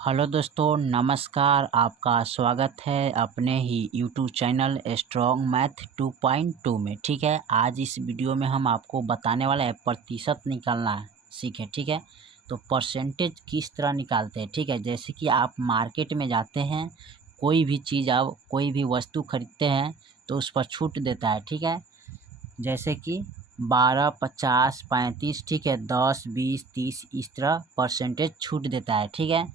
Hello दोस्तों, नमस्कार। आपका स्वागत है अपने ही यूट्यूब चैनल स्ट्रॉन्ग मैथ 2.2 में। ठीक है, आज इस वीडियो में हम आपको बताने वाले हैं प्रतिशत निकालना सीखे। ठीक है, तो परसेंटेज किस तरह निकालते हैं। ठीक है, जैसे कि आप मार्केट में जाते हैं, कोई भी चीज़ आप कोई भी वस्तु खरीदते हैं तो उस पर छूट देता है। ठीक है, जैसे कि 12, 50, 35, ठीक है, 10, 20, 30 इस तरह परसेंटेज छूट देता है। ठीक है,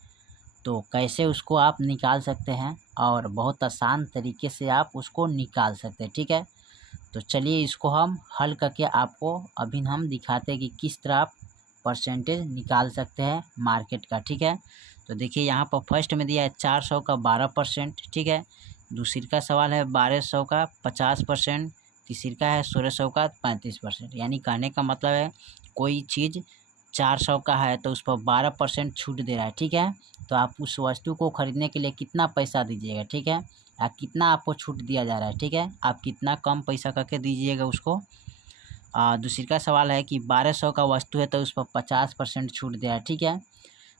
तो कैसे उसको आप निकाल सकते हैं और बहुत आसान तरीके से आप उसको निकाल सकते हैं। ठीक है, तो चलिए इसको हम हल करके आपको अभी हम दिखाते हैं कि किस तरह आप परसेंटेज निकाल सकते हैं मार्केट का। ठीक है, तो देखिए यहाँ पर फर्स्ट में दिया है 400 का 12%। ठीक है, दूसरी का सवाल है 1200 का 50%, तीसरी का है 1600 का 35%। यानी कहने का मतलब है कोई चीज़ 400 का है तो उस पर 12% छूट दे रहा है। ठीक है, तो आप उस वस्तु को खरीदने के लिए कितना पैसा दीजिएगा। ठीक है, कितना आपको छूट दिया जा रहा है। ठीक है, आप कितना कम पैसा करके दीजिएगा उसको। दूसरी का सवाल है कि 1200 का वस्तु है तो उस पर 50% छूट दिया है। ठीक है,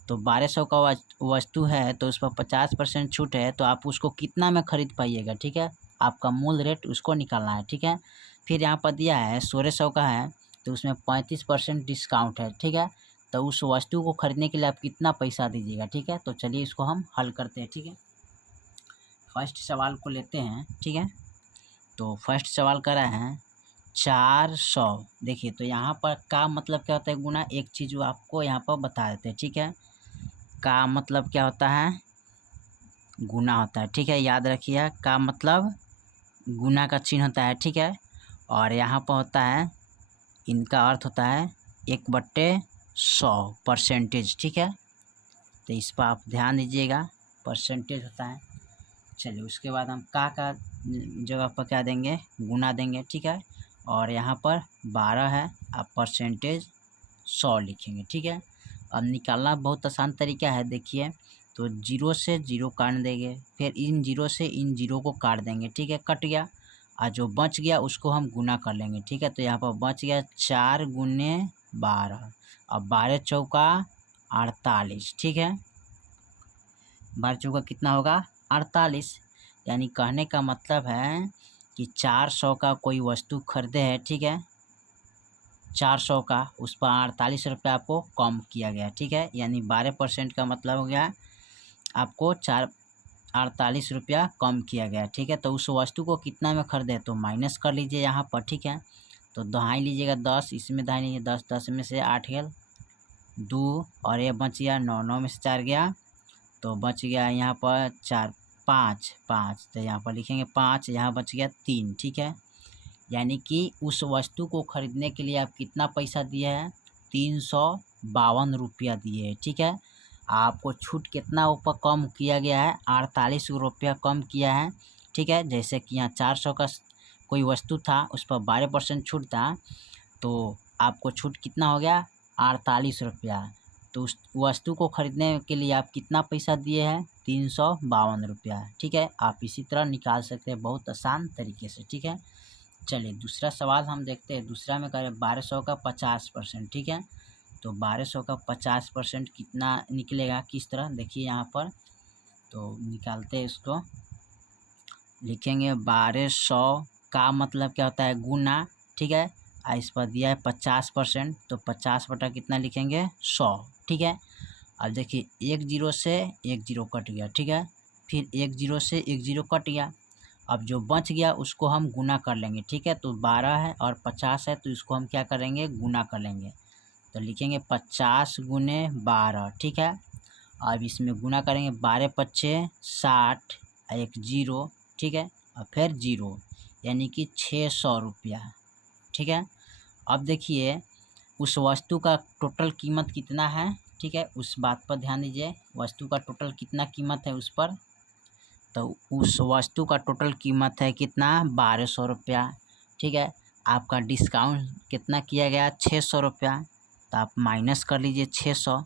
तो 1200 का वस्तु है तो उस पर 50% छूट है, तो आप उसको कितना में खरीद पाइएगा। ठीक है, आपका मूल रेट उसको निकालना है। ठीक है, फिर यहाँ पर दिया है 1600 का है तो उसमें 35% डिस्काउंट है। ठीक है, तो उस वस्तु को खरीदने के लिए आप कितना पैसा दीजिएगा। ठीक है, तो चलिए इसको हम हल करते हैं। ठीक है, फर्स्ट सवाल को लेते हैं। ठीक है, तो फर्स्ट सवाल कर रहे हैं 400। देखिए, तो यहाँ पर का मतलब क्या होता है गुना, एक चीज़ आपको यहाँ पर बता देते हैं। ठीक है, का मतलब क्या होता है, गुना होता है। ठीक है, याद रखिए, का मतलब गुना का चिन्ह होता है। ठीक है, और यहाँ पर होता है, इनका अर्थ होता है 1/100 परसेंटेज। ठीक है, तो इस पर आप ध्यान दीजिएगा, परसेंटेज होता है। चलिए उसके बाद हम का जगह पर क्या देंगे, गुना देंगे। ठीक है, और यहाँ पर 12 है, आप परसेंटेज 100 लिखेंगे। ठीक है, अब निकालना बहुत आसान तरीका है। देखिए, तो 0 से 0 काट देंगे, फिर इन 0 से इन 0 को काट देंगे। ठीक है, कट गया, और जो बच गया उसको हम गुना कर लेंगे। ठीक है, तो यहाँ पर बच गया 4 गुने 12, अब 12 चौका 48। ठीक है, 12 चौका कितना होगा, 48। यानी कहने का मतलब है कि 400 का कोई वस्तु खरीदे है। ठीक है, 400 का, उस पर 48 रुपये आपको कम किया गया। ठीक है, यानी 12% का मतलब हो गया आपको 48 रुपया कम किया गया। ठीक है, तो उस वस्तु को कितना में खरीदे तो माइनस कर लीजिए यहाँ पर। ठीक है, तो दहाई लीजिएगा 10, इसमें दहाई लीजिए 10, 10 में से 8 गया 2, और ये बच गया 9, 9 में से 4 गया तो बच गया यहाँ पर 4, 5, 5, तो यहाँ पर लिखेंगे 5, यहाँ बच गया 3। ठीक है, यानी कि उस वस्तु को खरीदने के लिए आप कितना पैसा दिए हैं, 352 रुपया दिए हैं। ठीक है, आपको छूट कितना ऊपर कम किया गया है, 48 रुपया कम किया है। ठीक है, जैसे कि यहाँ 400 का कोई वस्तु था उस पर 12% छूट था, तो आपको छूट कितना हो गया, 48 रुपया। तो उस वस्तु को खरीदने के लिए आप कितना पैसा दिए हैं, 352 रुपया। ठीक है, आप इसी तरह निकाल सकते हैं बहुत आसान तरीके से। ठीक है, चलिए दूसरा सवाल हम देखते हैं। दूसरा में करें 1200 का 50%। ठीक है, तो 1200 का 50% कितना निकलेगा, किस तरह, देखिए यहाँ पर, तो निकालते हैं इसको। लिखेंगे 1200 का मतलब क्या होता है, गुना। ठीक है, इस पर दिया है 50%, तो 50 बटा कितना लिखेंगे, 100। ठीक है, अब देखिए 1 0 से 1 0 कट गया। ठीक है, फिर 1 0 से 1 0 कट गया, अब जो बच गया उसको हम गुना कर लेंगे। ठीक है, तो 12 है और 50 है, तो इसको हम क्या करेंगे, गुना कर लेंगे। तो लिखेंगे 50 गुने 12। ठीक है, अब इसमें गुना करेंगे, 12 पच्चे 60, एक 0। ठीक है, और फिर 0, यानी कि 600 रुपया। ठीक है, अब देखिए उस वस्तु का टोटल कीमत कितना है। ठीक है, उस बात पर ध्यान दीजिए, वस्तु का टोटल कितना कीमत है उस पर, तो उस वस्तु का टोटल कीमत है कितना, 1200 रुपया। ठीक है, आपका डिस्काउंट कितना किया गया, 600 रुपया, तो आप माइनस कर लीजिए 600,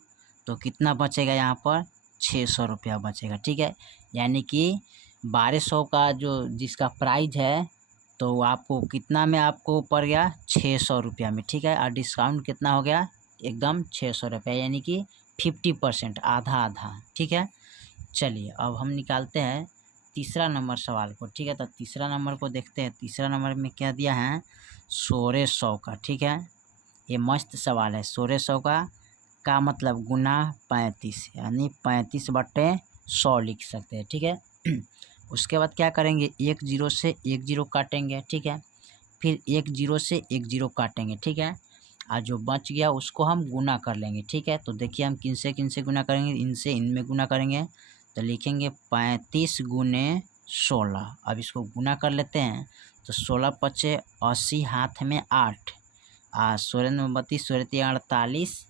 तो कितना बचेगा यहाँ पर, 600 रुपया बचेगा। ठीक है, यानी कि 1200 का जो जिसका प्राइस है तो आपको कितना में आपको पड़ गया, 600 रुपया में। ठीक है, और डिस्काउंट कितना हो गया, एकदम 600 रुपया, यानी कि 50%, आधा आधा, ठीक है। चलिए अब हम निकालते हैं तीसरा नंबर सवाल को, ठीक है। तो तीसरा नंबर को देखते हैं। तीसरा नंबर में क्या दिया है, 1600 का, ठीक है। ये मस्त सवाल है। 1600 का मतलब गुना 35, यानी 35/100 लिख सकते हैं, ठीक है। उसके बाद क्या करेंगे, एक जीरो से एक जीरो काटेंगे, ठीक है। फिर एक जीरो से एक जीरो काटेंगे, ठीक है। और जो बच गया उसको हम गुना कर लेंगे, ठीक है। तो देखिए हम किन से गुना करेंगे, इनसे इनमें गुना करेंगे। तो लिखेंगे 35 गुने 16। अब इसको गुना कर लेते हैं। तो 16 पचे 80, हाथ में 8, 16 में 32, 16 3 48,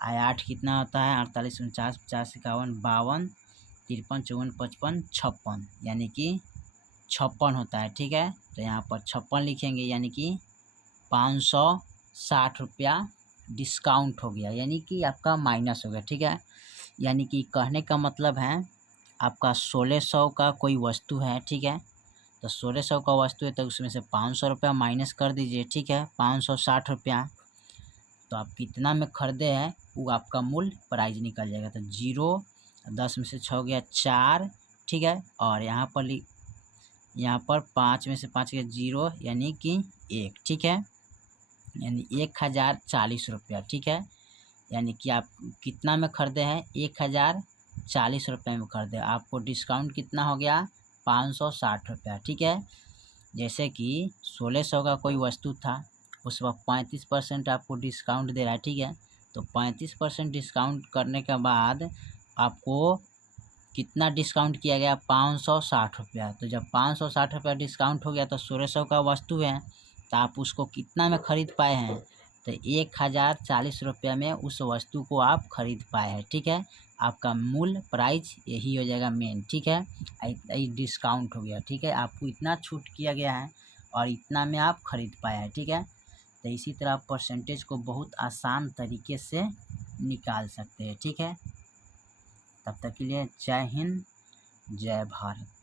8 कितना होता है, 48 49 50 51 52 53 54 55 56, यानी कि 56 होता है, ठीक है। तो यहाँ पर 56 लिखेंगे, यानी कि 560 रुपया डिस्काउंट हो गया, यानी कि आपका माइनस हो गया, ठीक है। यानी कि कहने का मतलब है आपका 1600 का कोई वस्तु है, ठीक है। तो 1600 का वस्तु है तो उसमें से 500 रुपया माइनस कर दीजिए, ठीक है, 560 रुपया। तो आप कितना में खरीदे हैं वो आपका मूल प्राइस निकल जाएगा। तो 0, 10 में से 6 हो गया 4, ठीक है। और यहाँ पर 5 में से 5 गया 0, यानी कि 1, ठीक है। यानी 1040 रुपया, ठीक है। यानी कि आप कितना में खरीदे हैं, 1040 रुपये में खरीदे। आपको डिस्काउंट कितना हो गया, 560 रुपया, ठीक है। जैसे कि 1600 का कोई वस्तु था, उस वक्त 35% आपको डिस्काउंट दे रहा है, ठीक है। तो 35% डिस्काउंट करने के बाद आपको कितना डिस्काउंट किया गया, 560 रुपया। तो जब 560 रुपया डिस्काउंट हो गया तो 1600 का वस्तु है, तो आप उसको कितना में ख़रीद पाए हैं, तो 1040 रुपया में उस वस्तु को आप खरीद पाए हैं, ठीक है। आपका मूल प्राइस यही हो जाएगा मेन, ठीक है। डिस्काउंट हो गया, ठीक है। आपको इतना छूट किया गया है और इतना में आप खरीद पाए हैं, ठीक है। तो इसी तरह आप परसेंटेज को बहुत आसान तरीके से निकाल सकते हैं, ठीक है। तब तक के लिए जय हिंद, जय भारत।